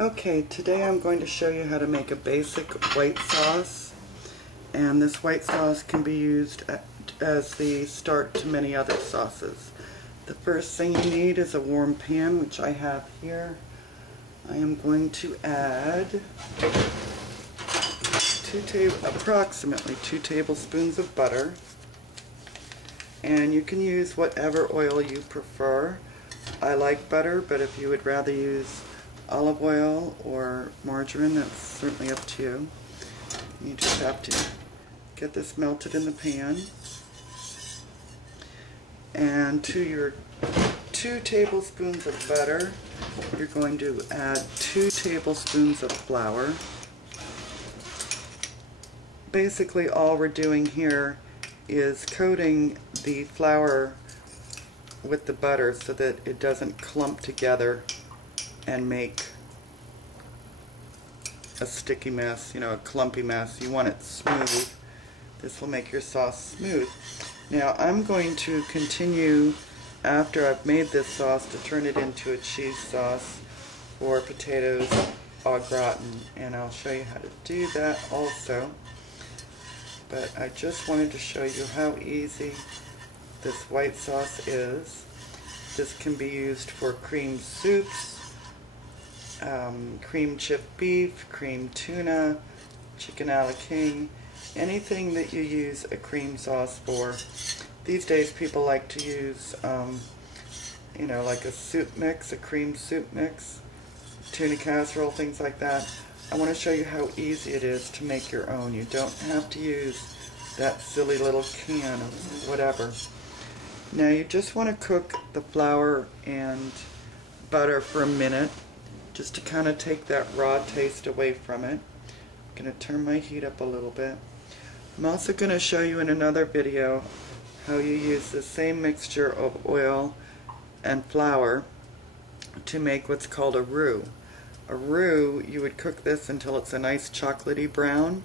Okay, today I'm going to show you how to make a basic white sauce, and this white sauce can be used as the start to many other sauces. The first thing you need is a warm pan, which I have here. I am going to add approximately 2 tablespoons of butter, and you can use whatever oil you prefer. I like butter, but if you would rather use olive oil or margarine, that's certainly up to you. You just have to get this melted in the pan. And to your 2 tablespoons of butter, you're going to add 2 tablespoons of flour. Basically all we're doing here is coating the flour with the butter so that it doesn't clump together and make a sticky mess, a clumpy mess. You want it smooth. This will make your sauce smooth. Now I'm going to continue after I've made this sauce to turn it into a cheese sauce for potatoes au gratin, and I'll show you how to do that also. But I just wanted to show you how easy this white sauce is. This can be used for cream soups, cream chipped beef, cream tuna, chicken a la king, anything that you use a cream sauce for. These days people like to use, like a soup mix, a cream soup mix, tuna casserole, things like that. I want to show you how easy it is to make your own. You don't have to use that silly little can of whatever. Now you just want to cook the flour and butter for a minute, just to kind of take that raw taste away from it. I'm going to turn my heat up a little bit. I'm also going to show you in another video how you use the same mixture of oil and flour to make what's called a roux. A roux, you would cook this until it's a nice chocolatey brown.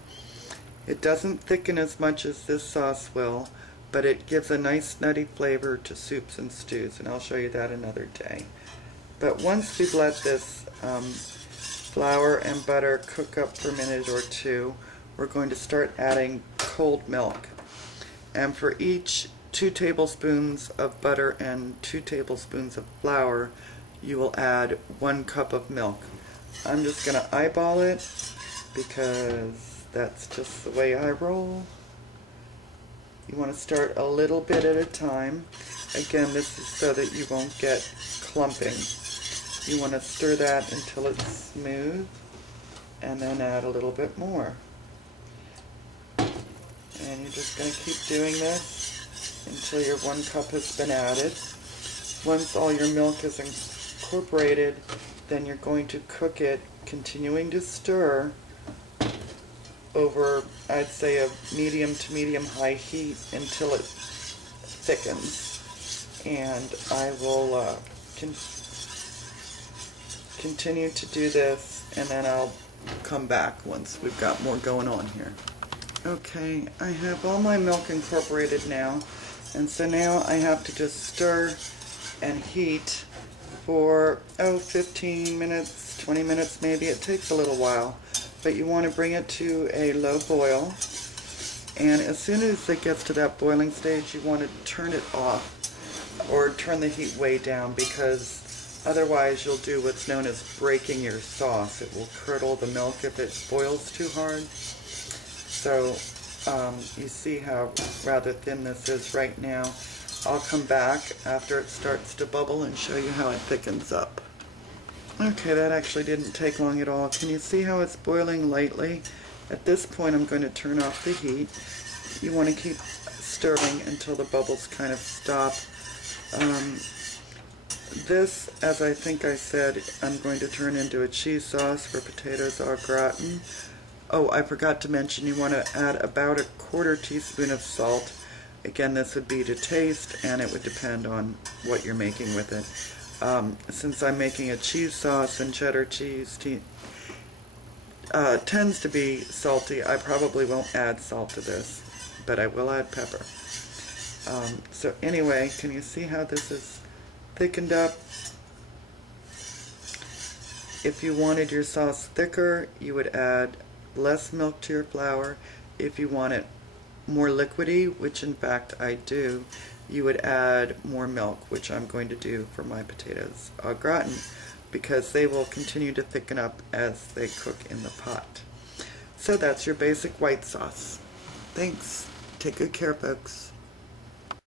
It doesn't thicken as much as this sauce will, but it gives a nice nutty flavor to soups and stews, and I'll show you that another day. But once we've let this flour and butter cook up for a minute or two, we're going to start adding cold milk. And for each 2 tablespoons of butter and 2 tablespoons of flour, you will add 1 cup of milk. I'm just going to eyeball it because that's just the way I roll. You want to start a little bit at a time. Again, this is so that you won't get clumping. You want to stir that until it's smooth, and then add a little bit more. And you're just going to keep doing this until your 1 cup has been added. Once all your milk is incorporated, then you're going to cook it, continuing to stir over, I'd say, a medium to medium-high heat until it thickens. And I will continue to do this, and then I'll come back once we've got more going on here. Okay, I have all my milk incorporated now, and so now I have to just stir and heat for 15 minutes, 20 minutes maybe. It takes a little while, but you want to bring it to a low boil, and as soon as it gets to that boiling stage, you want to turn it off or turn the heat way down, because otherwise you'll do what's known as breaking your sauce. It will curdle the milk if it boils too hard. So you see how rather thin this is right now. I'll come back after it starts to bubble and show you how it thickens up. Okay, that actually didn't take long at all. Can you see how it's boiling lightly? At this point I'm going to turn off the heat. You want to keep stirring until the bubbles kind of stop. This, as I think I said, I'm going to turn into a cheese sauce for potatoes au gratin. Oh, I forgot to mention, you want to add about a 1/4 teaspoon of salt. Again, this would be to taste, and it would depend on what you're making with it. Since I'm making a cheese sauce and cheddar cheese tends to be salty, I probably won't add salt to this, but I will add pepper. So anyway, can you see how this is thickened up? If you wanted your sauce thicker, you would add less milk to your flour. If you want it more liquidy, which in fact I do, you would add more milk, which I'm going to do for my potatoes au gratin, because they will continue to thicken up as they cook in the pot. So that's your basic white sauce. Thanks. Take good care, folks.